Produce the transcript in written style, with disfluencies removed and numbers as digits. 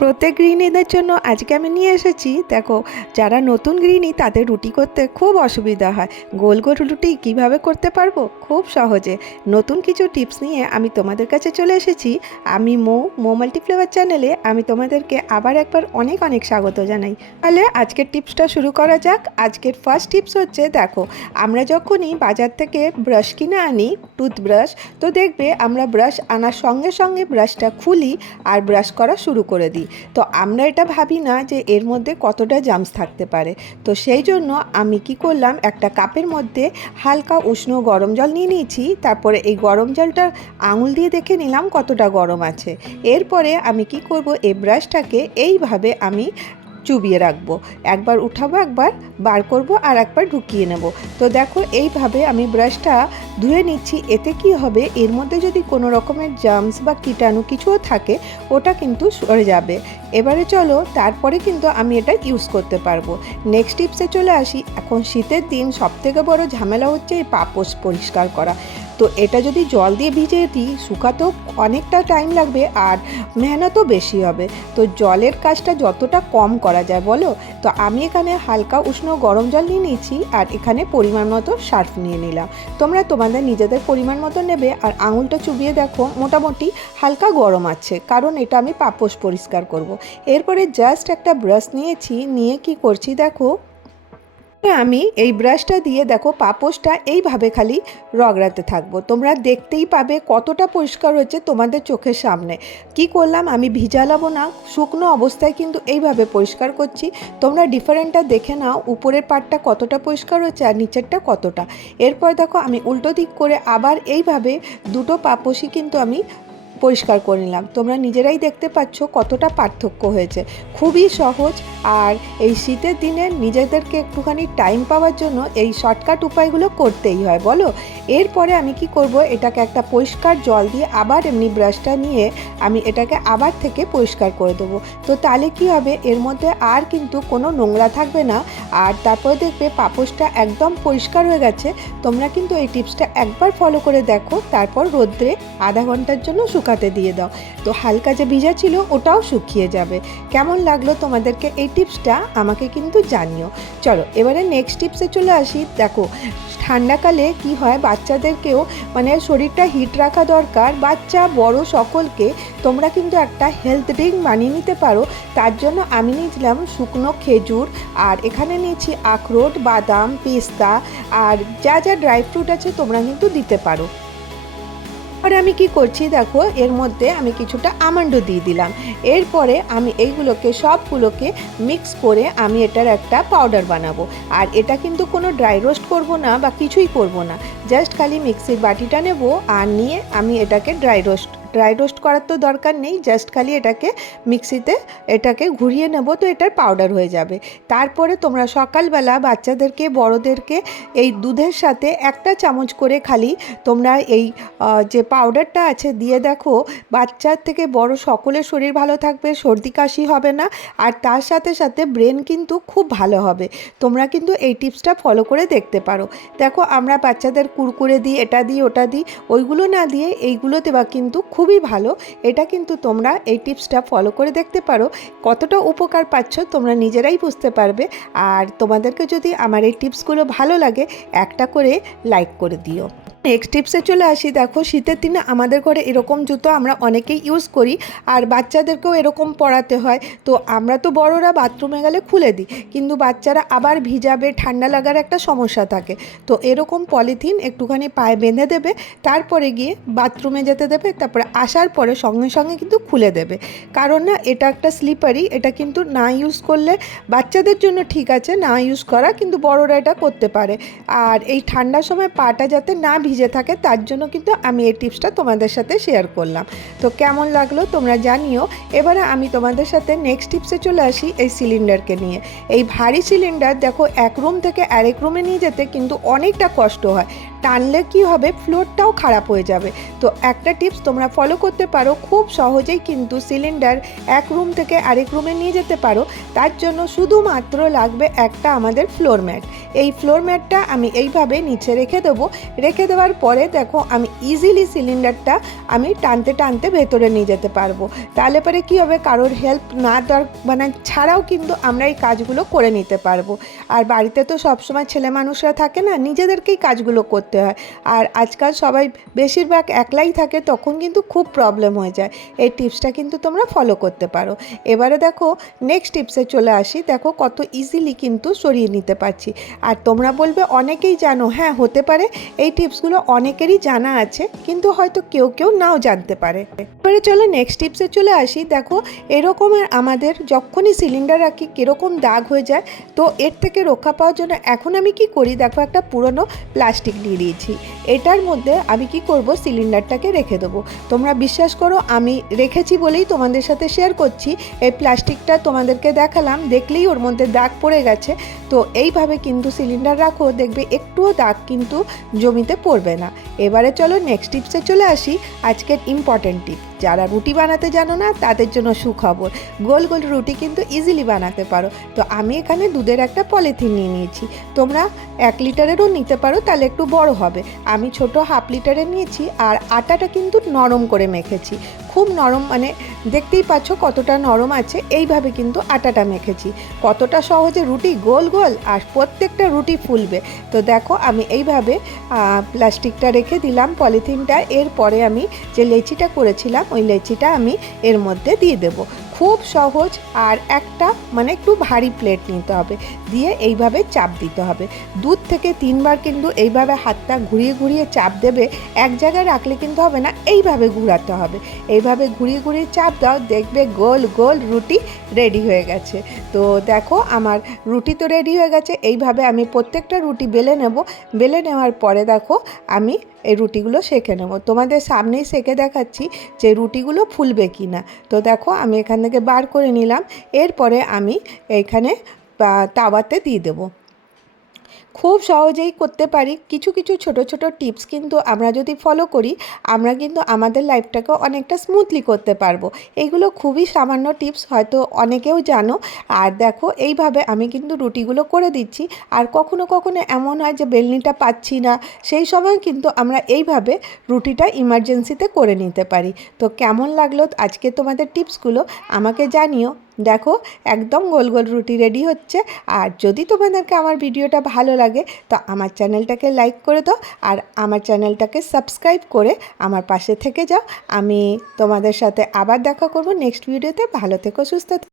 প্রত্যেক গৃহিণীদের জন্য আজকে আমি নিয়ে এসেছি। দেখো, যারা নতুন গৃহিণী তাদের রুটি করতে খুব অসুবিধা হয়। গোল গোল রুটি কিভাবে করতে পারবো খুব সহজে, নতুন কিছু টিপস নিয়ে আমি তোমাদের কাছে চলে এসেছি। আমি মৌ মাল্টিফ্লেভার চ্যানেলে আমি তোমাদেরকে আবার একবার অনেক অনেক স্বাগত জানাই। তাহলে আজকের টিপসটা শুরু করা যাক। আজকের ফার্স্ট টিপস হচ্ছে, দেখো, আমরা যখনই বাজার থেকে ব্রাশ কিনে আনি, টুথব্রাশ, তো দেখবে আমরা ব্রাশ আনার সঙ্গে সঙ্গে ব্রাশটা খুলি আর ব্রাশ করা শুরু করে দিই। তো আমরা এটা ভাবি না যে এর মধ্যে কতটা জার্মস থাকতে পারে। তো সেই জন্য আমি কি করলাম, একটা কাপের মধ্যে হালকা উষ্ণ গরম জল নিয়ে নিয়েছি। তারপরে এই গরম জলটা আঙুল দিয়ে দেখে নিলাম কতটা গরম আছে। এরপরে আমি কি করব, এই ব্রাশটাকে এইভাবে আমি চুবিয়ে রাখবো। একবার উঠাবো, একবার বার করব, আর একবার ঢুকিয়ে নেব। তো দেখো, এইভাবে আমি ব্রাশটা ধুয়ে নিচ্ছি। এতে কি হবে, এর মধ্যে যদি কোনো রকমের জার্মস বা কীটাণু কিছুও থাকে, ওটা কিন্তু সরে যাবে। এবারে চলো, তারপরে কিন্তু আমি এটা ইউজ করতে পারবো। নেক্সট টিপসে চলে আসি। এখন শীতের দিন সবথেকে বড় ঝামেলা হচ্ছে এই পাপোশ পরিষ্কার করা। তো এটা যদি জল দিয়ে ভিজিয়ে দিই, শুকাতেও অনেকটা টাইম লাগবে আর মেহনতও বেশি হবে। তো জলের কাজটা যতটা কম করা যায় বলো। তো আমি এখানে হালকা উষ্ণ গরম জল নিয়ে নিয়েছি, আর এখানে পরিমাণ মতো সার্ফ নিয়ে নিলাম। তোমরা তোমাদের নিজেদের পরিমাণ মতো নেবে। আর আঙুলটা চুবিয়ে দেখো মোটামুটি হালকা গরম আছে, কারণ এটা আমি পাপোশ পরিষ্কার করব। এরপরে জাস্ট একটা ব্রাশ নিয়েছি, নিয়ে কি করছি দেখো, আমি এই ব্রাশটা দিয়ে দেখো পাপোশটা এইভাবে খালি রগড়াতে থাকবো। তোমরা দেখতেই পাবে কতটা পরিষ্কার হচ্ছে তোমাদের চোখের সামনে। কি করলাম, আমি ভিজালাবো না, শুকনো অবস্থায় কিন্তু এইভাবে পরিষ্কার করছি। তোমরা ডিফারেন্টটা দেখে নাও, উপরের পার্টটা কতটা পরিষ্কার হচ্ছে আর নিচেরটা কতটা। এরপর দেখো, আমি উল্টো দিক করে আবার এইভাবে দুটো পাপোশই কিন্তু আমি পরিষ্কার করে নিলাম। তোমরা নিজেরাই দেখতে পাচ্ছ কতটা পার্থক্য হয়েছে। খুবই সহজ। আর এই শীতের দিনে নিজেদেরকে একটুখানি টাইম পাওয়ার জন্য এই শর্টকাট উপায়গুলো করতেই হয় বলো। এরপরে আমি কি করব, এটাকে একটা পরিষ্কার জল দিয়ে আবার এমনি ব্রাশটা নিয়ে আমি এটাকে আবার থেকে পরিষ্কার করে দেবো। তো তাহলে কি হবে, এর মধ্যে আর কিন্তু কোনো নোংরা থাকবে না। আর তারপরে দেখবে পাপোশটা একদম পরিষ্কার হয়ে গেছে। তোমরা কিন্তু এই টিপসটা একবার ফলো করে দেখো, তারপর রোদ্রে আধা ঘন্টার জন্য শুকাতে দিয়ে দাও। তো হালকা যে ভিজা ছিল ওটাও শুকিয়ে যাবে। কেমন লাগলো তোমাদেরকে এই টিপসটা আমাকে কিন্তু জানিও। চলো এবারে নেক্সট টিপসে চলে আসি। দেখো, ঠান্ডাকালে কি হয়, বাচ্চাদেরকেও মানে শরীরটা হিট রাখা দরকার। বাচ্চা বড় সকলকে তোমরা কিন্তু একটা হেলথ ড্রিঙ্ক বানিয়ে নিতে পারো। তার জন্য আমি নিয়েছিলাম শুকনো খেজুর, আর এখানে নিয়েছি আখরোট, বাদাম, পেস্তা, আর যা যা ড্রাই ফ্রুট আছে তোমরা কিন্তু দিতে পারো। আর আমি কি করছি দেখো, এর মধ্যে আমি কিছুটা আমন্ডও দিয়ে দিলাম। এরপরে আমি এইগুলোকে সবগুলোকে মিক্স করে আমি এটার একটা পাউডার বানাবো। আর এটা কিন্তু কোনো ড্রাই রোস্ট করব না বা কিছুই করব না, জাস্ট খালি মিক্সির বাটিটা নেব, আর নিয়ে আমি এটাকে ড্রাই রোস্ট করার তো দরকার নেই, জাস্ট খালি এটাকে মিক্সিতে এটাকে ঘুরিয়ে নেব, তো এটার পাউডার হয়ে যাবে। তারপরে তোমরা সকালবেলা বাচ্চাদেরকে, বড়োদেরকে এই দুধের সাথে একটা চামচ করে খালি তোমরা এই যে পাউডারটা আছে দিয়ে দেখো, বাচ্চার থেকে বড় সকলের শরীর ভালো থাকবে, সর্দি কাশি হবে না, আর তার সাথে সাথে ব্রেন কিন্তু খুব ভালো হবে। তোমরা কিন্তু এই টিপসটা ফলো করে দেখতে পারো। দেখো, আমরা বাচ্চাদের কুরকুরে দিই, এটা দিই, ওটা দিই, ওইগুলো না দিয়ে এইগুলো দেওয়া কিন্তু খুবই ভালো। এটা কিন্তু তোমরা এই টিপসটা ফলো করে দেখতে পারো। কতটা উপকার পাচ্ছ তোমরা নিজেরাই বুঝতে পারবে। আর তোমাদেরকে যদি আমার এই টিপসগুলো ভালো লাগে, একটা করে লাইক করে দিও। নেক্সট টিপসে চলে আসি। দেখো, শীতের দিনে আমাদের ঘরে এরকম জুতো আমরা অনেকেই ইউজ করি, আর বাচ্চাদেরকেও এরকম পরাতে হয়। তো আমরা তো বড়রা বাথরুমে গেলে খুলে দিই, কিন্তু বাচ্চারা আবার ভিজাবে, ঠান্ডা লাগার একটা সমস্যা থাকে। তো এরকম পলিথিন একটুখানি পায়ে বেঁধে দেবে, তারপরে গিয়ে বাথরুমে যেতে দেবে, তারপরে আসার পরে সঙ্গে সঙ্গে কিন্তু খুলে দেবে। কারণ না, এটা একটা স্লিপারি, এটা কিন্তু না ইউজ করলে বাচ্চাদের জন্য ঠিক আছে, না ইউজ করা, কিন্তু বড়রা এটা করতে পারে। আর এই ঠান্ডার সময় পাটা যাতে না ভিজে থাকে, তার জন্য কিন্তু আমি এই টিপসটা তোমাদের সাথে শেয়ার করলাম। তো কেমন লাগলো তোমরা জানিও। এবারে আমি তোমাদের সাথে নেক্সট টিপসে চলে আসি এই সিলিন্ডারকে নিয়ে। এই ভারী সিলিন্ডার দেখো, এক রুম থেকে আরেক রুমে নিয়ে যেতে কিন্তু অনেকটা কষ্ট হয়। টানলে কি হবে, ফ্লোরটাও খারাপ হয়ে যাবে। তো একটা টিপস তোমরা ফলো করতে পারো, খুব সহজেই কিন্তু সিলিন্ডার এক রুম থেকে আরেক রুমে নিয়ে যেতে পারো। তার জন্য শুধুমাত্র লাগবে একটা আমাদের ফ্লোর ম্যাট। এই ফ্লোর ম্যাটটা আমি এইভাবে নিচে রেখে দেবো। রেখে দেওয়ার পরে দেখো আমি ইজিলি সিলিন্ডারটা আমি টানতে টানতে ভেতরে নিয়ে যেতে পারবো। তাহলে পরে কী হবে, কারোর হেল্প না মানে ছাড়াও কিন্তু আমরা এই কাজগুলো করে নিতে পারবো। আর বাড়িতে তো সবসময় ছেলে মানুষরা থাকে না, নিজেদেরকেই কাজগুলো করতে হয়। আর আজকাল সবাই বেশিরভাগ একলাই থাকে, তখন কিন্তু খুব প্রবলেম হয়ে যায়। এই টিপসটা কিন্তু তোমরা ফলো করতে পারো। এবারে দেখো নেক্সট টিপসে চলে আসি। দেখো কত ইজিলি কিন্তু সরিয়ে নিতে পারছি। আর তোমরা বলবে অনেকেই জানো, হ্যাঁ হতে পারে এই টিপসগুলো অনেকেরই জানা আছে, কিন্তু হয়তো কেউ কেউ নাও জানতে পারে। এবারে চলো নেক্সট টিপসে চলে আসি। দেখো এরকমের আমাদের যখনই সিলিন্ডার রাখি কীরকম দাগ হয়ে যায়, তো এর থেকে রক্ষা পাওয়ার জন্য এখন আমি কি করি, দেখো একটা পুরনো প্লাস্টিক নিয়ে দিয়েছি। এটার মধ্যে আমি কি করব, সিলিন্ডারটাকে রেখে দেবো। তোমরা বিশ্বাস করো আমি রেখেছি বলেই তোমাদের সাথে শেয়ার করছি। এই প্লাস্টিকটা তোমাদেরকে দেখালাম, দেখলেই ওর মধ্যে দাগ পড়ে গেছে। তো এইভাবে কিন্তু সিলিন্ডার রাখো, দেখবে একটুও দাগ কিন্তু জমিতে পড়বে না। এবারে চলো নেক্সট টিপসে চলে আসি। আজকের ইম্পর্টেন্ট টিপ, যারা রুটি বানাতে জানো না তাদের জন্য সুখবর, গোল গোল রুটি কিন্তু ইজিলি বানাতে পারো। তো আমি এখানে দুধের একটা পলিথিন নিয়ে নিয়েছি। তোমরা 1 লিটারেরও নিতে পারো, তাহলে একটু বড় হবে। আমি ছোট হাফ লিটারের নিয়েছি। আর আটাটা কিন্তু নরম করে মেখেছি, খুব নরম, মানে দেখতেই পাচ্ছ কতটা নরম আছে। এইভাবে কিন্তু আটাটা মেখেছি। কতটা সহজে রুটি গোল গোল, আর প্রত্যেকটা রুটি ফুলবে। তো দেখো আমি এইভাবে প্লাস্টিকটা রেখে দিলাম, পলিথিনটা। এরপরে আমি যে লেচিটা করেছিলাম ওই লেচিটা আমি এর মধ্যে দিয়ে দেবো। খুব সহজ। আর একটা মানে একটু ভারী প্লেট নিতে হবে, দিয়ে এইভাবে চাপ দিতে হবে। 2 থেকে 3 বার কিন্তু এইভাবে হাতটা ঘুরিয়ে ঘুরিয়ে চাপ দেবে। এক জায়গায় রাখলে কিন্তু হবে না, এইভাবে ঘুরাতে হবে। এইভাবে ঘুরিয়ে ঘুরিয়ে চাপ দাও, দেখবে গোল গোল রুটি রেডি হয়ে গেছে। তো দেখো আমার রুটি তো রেডি হয়ে গেছে। এইভাবে আমি প্রত্যেকটা রুটি বেলে নেব। বেলে নেওয়ার পরে দেখো আমি এই রুটিগুলো সেঁকে নেব। তোমাদের সামনেই সেঁকে দেখাচ্ছি যে রুটিগুলো ফুলবে কি না। তো দেখো আমি এখান থেকে বার করে নিলাম। এরপরে আমি এইখানে তাওয়াতে দিয়ে দেবো। খুব সহজেই করতে পারি। কিছু কিছু ছোট ছোট টিপস কিন্তু আমরা যদি ফলো করি, আমরা কিন্তু আমাদের লাইফটাকেও অনেকটা স্মুথলি করতে পারবো। এইগুলো খুবই সামান্য টিপস, হয়তো অনেকেও জানো। আর দেখো এইভাবে আমি কিন্তু রুটিগুলো করে দিচ্ছি। আর কখনো কখনো এমন হয় যে বেলনিটা পাচ্ছি না, সেই সময় কিন্তু আমরা এইভাবে রুটিটা ইমার্জেন্সিতে করে নিতে পারি। তো কেমন লাগলো আজকে তোমাদের টিপসগুলো আমাকে জানিও। দেখো একদম গোল গোল রুটি রেডি হচ্ছে। আর যদি তোমাদেরকে আমার ভিডিওটা ভালো লাগে তো আমার চ্যানেলটাকে লাইক করে দাও, আর আমার চ্যানেলটাকে সাবস্ক্রাইব করে আমার পাশে থেকে যাও। আমি তোমাদের সাথে আবার দেখা করব নেক্সট ভিডিওতে। ভালো থেকো, সুস্থ থেকো।